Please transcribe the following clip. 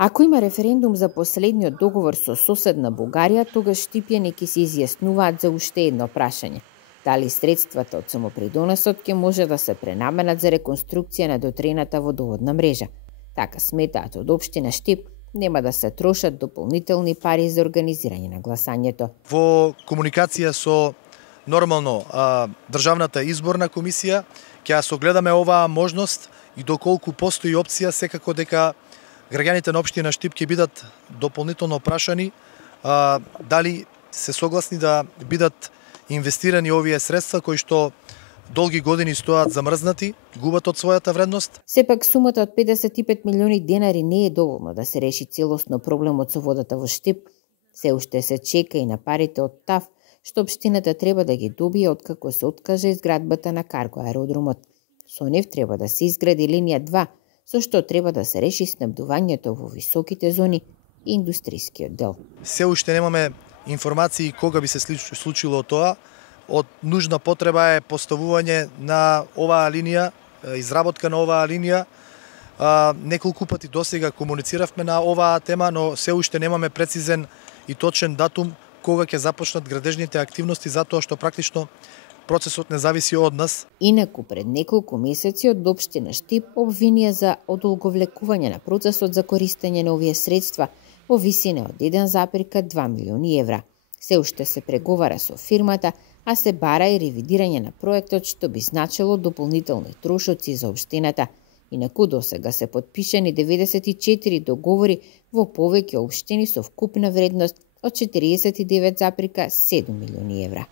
Ако има референдум за последниот договор со соседна Бугарија, тогаш Штипјани ќе се изјаснуваат за уште едно прашање. Дали средствата од самопридонесот ќе може да се пренаменат за реконструкција на дотрената водоводна мрежа. Така сметаат од општина Штип, нема да се трошат дополнителни пари за организирање на гласањето. Во комуникација со нормално Државната изборна комисија ќе согледаме оваа можност и доколку постои опција, секако дека граѓаните на општина Штип ќе бидат дополнително прашани дали се согласни да бидат инвестирани овие средства кои што долги години стојат замрзнати, губат од својата вредност. Сепак сумата од 55 милиони денари не е доволно да се реши целосно проблемот со водата во Штип. Се уште се чека и на парите од ТАФ, што општината треба да ги добие откако се откаже изградбата на карго аеродромот. Со нив треба да се изгради линија 2, со што треба да се реши снабдувањето во високите зони и индустријскиот дел. Се уште немаме информации кога би се случило тоа. Од нужна потреба е поставување на оваа линија, изработка на оваа линија. Неколку пати досега комунициравме на оваа тема, но се уште немаме прецизен и точен датум кога ќе започнат градежните активности, затоа што практично процесот не зависи од нас. Инаку пред неколку месеци од општина Штип обвинија за одолговлекување на процесот за користење на овие средства во висина од 1,2 милиони евра. Се уште се преговара со фирмата, а се бара и ревидирање на проектот што би значило дополнителни трошоци за општината. Инаку досега се потпишани 94 договори во повеќе општини со вкупна вредност од 49,7 милиони евра.